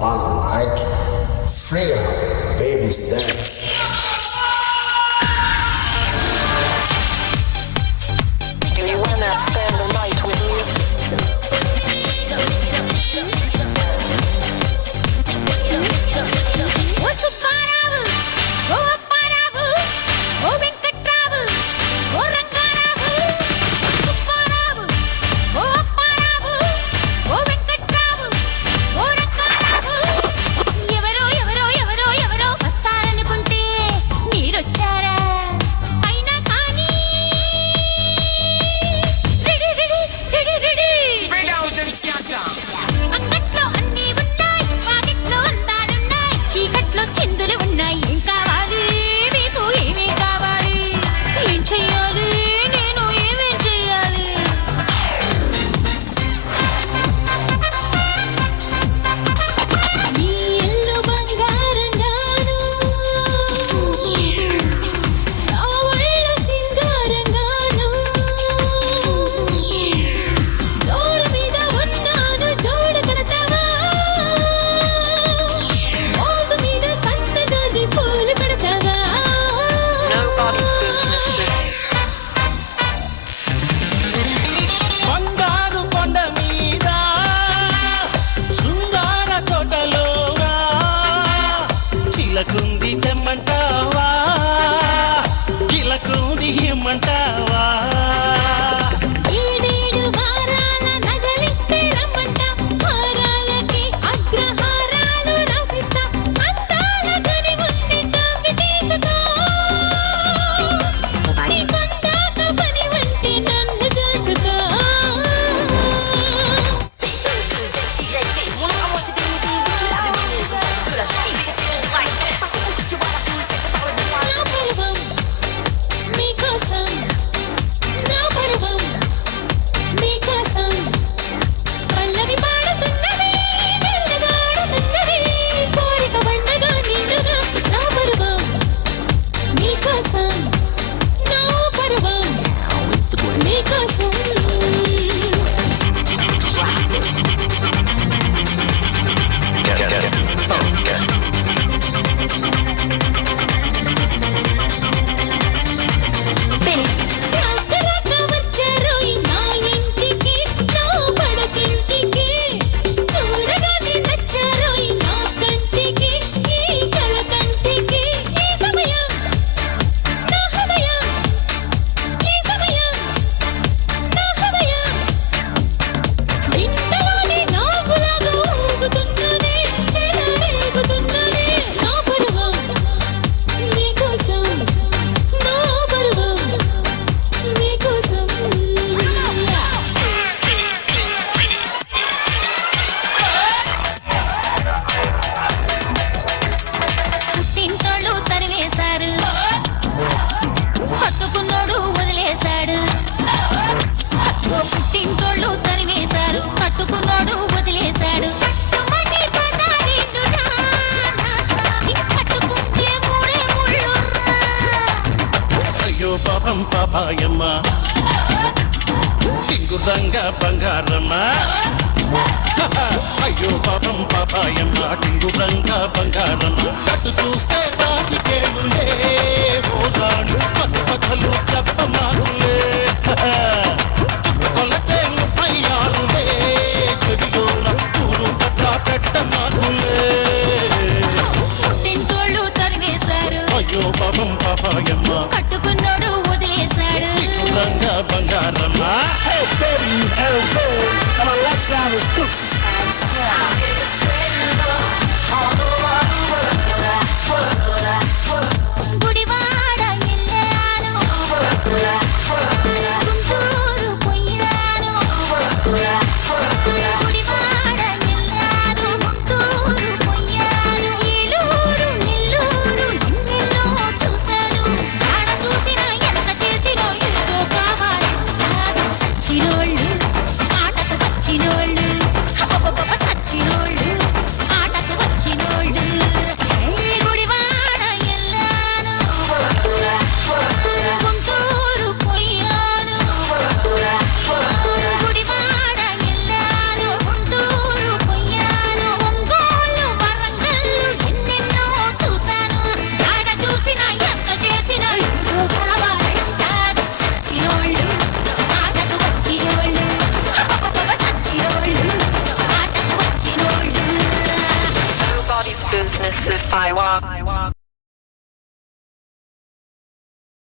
fun night. Freedom, baby's there. Do you wanna spend the night with me? What's up, Paravu? Go up, Paravu. Go Venkatravu. Go Rangaravu. What's up, Paravu? Go up, Paravu. Go Venkatravu. Go Rangaravu. ఎవరో ఎవరో ఎవరో ఎవరో వస్తారనుకుంటే మీరొచ్చారా? అయినా కానీ ready ready ready ready. అంగట్లో అన్నీ ఉన్నాయి, వాకిట్లో అందాలున్నాయి, చీకట్లో చిందులు ఉన్నాయి. ఏం కావాలి మీకు, ఏమీ కావాలి? ఏం చెయ్యాలి నేను, ఏమేం చెయ్యాలి? నీ ఇల్లు బంగారంగాను, నా ఒళ్ళు సింగారంగాను, జోరు మీద ఉన్నాను జోడ కడతావా? మోజు మీద సన్న జాజి పూలు పెడతావా? Nobody's business. బంగారు కొండ మీద శృంగార తోటలోనా చిలకుంది తెమ్మంటావా, కిలకుంది ఇమ్మంటావా? ఏడేడు వారాల నగలిస్తే రమ్మంట, హారాలకి అగ్రహారాలు రాసిస్తా, అందాల గని ఉంది తవ్వి తీసుకో. నీకందాక పని ఉంటే నన్ను చేసుకో. నా పర్వం మీకోసం, నా పర్వం మీకోసం. పల్లవి పాడుతున్నది, మెల్లగాడుతున్నది, కోరిక పండగ నిండుగా. నా పర్వం మీకోసం, నా పర్వం మీకోసం. రాక వచ్చారోయ్ నా ఇంటికి, నా పడకింటికి, చూడగానే నచ్చారోయ్ నా కంటికి, ఈ కల కంటికి. ఈ సమయం నా హృదయం, ఈ సమయం నా హృదయం. ఇంతలోనే నాగులాగా ఊగుతున్నది, చెలరేగుతున్నది. నా పర్వం మీకోసం, నా పర్వం మీకోసం. పుట్టింటోళ్ళు తరివేశారు, పట్టుకున్నోడు వదిలేశాడు. పుట్టింటోళ్ళు తరివేశారు, పట్టుకున్నోడు వదిలేశాడు. కట్టుమని పదారీటురా, నా స్వామి కట్టుకుంటే మూడే ముళ్ళురా. అయ్యో పాపం పాపాయమ్మ, టింగురంగ బంగారమ్మ. అయ్యో పాపం పాపాయమ్మ, టింగురంగ బంగారమ్మ. కట్టు చూస్తే బాతికేళ్ళులే ఓదాను, పది కథలు చెప్పమాకులే. కొలతే 36లే, చెవిలోన పూలు పట్ల పెట్టమాకులే. పుట్టింటోళ్ళు తరివేశారు, అయ్యో పాపం పాపాయమ్మ, కట్టుకున్నోడు వదిలేశాడు. టింగురంగ Bangaramma. Hey baby, you elbow. Come on, let's have this cooks and Gudivada ఎల్లాను, Guntur పోయాను. గుడివాడ ఎల్లాను, గుంటూరు పోయాను. ఏలూరు నెల్లూరు ఎన్నెన్నో చూశాను. ఆడ చూసినా ఎంత చేసినా ఎంతో కావాలి. సచ్చినోళ్ళు ఆటకు వచ్చినోళ్ళు, సచ్చినోళ్ళు ఆటకు వచ్చినోళ్ళు. Gudivada business if I walk.